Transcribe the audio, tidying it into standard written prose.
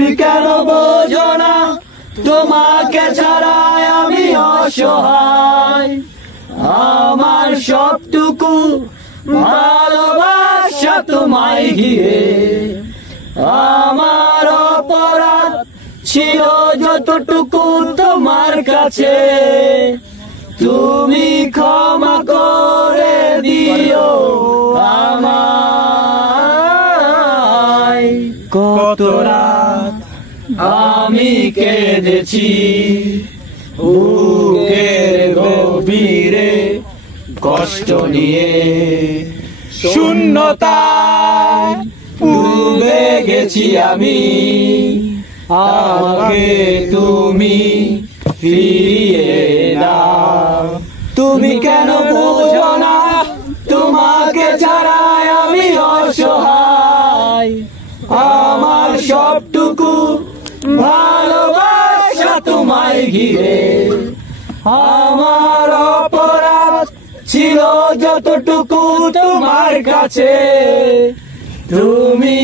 তুমি কেন বোঝো না তোমাকে ছাড়া আমি অসহায়। আমার সবটুকু ভালোবাসা তোমায় ঘিরে, আমার অপরাধ ছিল যতটুকু তোমার কাছে, তুমি ক্ষমা করে দিও আমায়। কত রাত আমি কেঁদেছি বুকের গভীরে কষ্ট নিয়ে, শূন্যতায় ডুবে গেছি আমি, আমাকে তুমি ফিরিয়ে দাও। তুমি কেন বোঝো না তোমাকে ছাড়া আমি অসহায়। আমার সবটুকু ভালোবাসা তোমায় ঘিরে, আমার অপরাধ ছিল যতটুকু তোমার কাছে, তুমি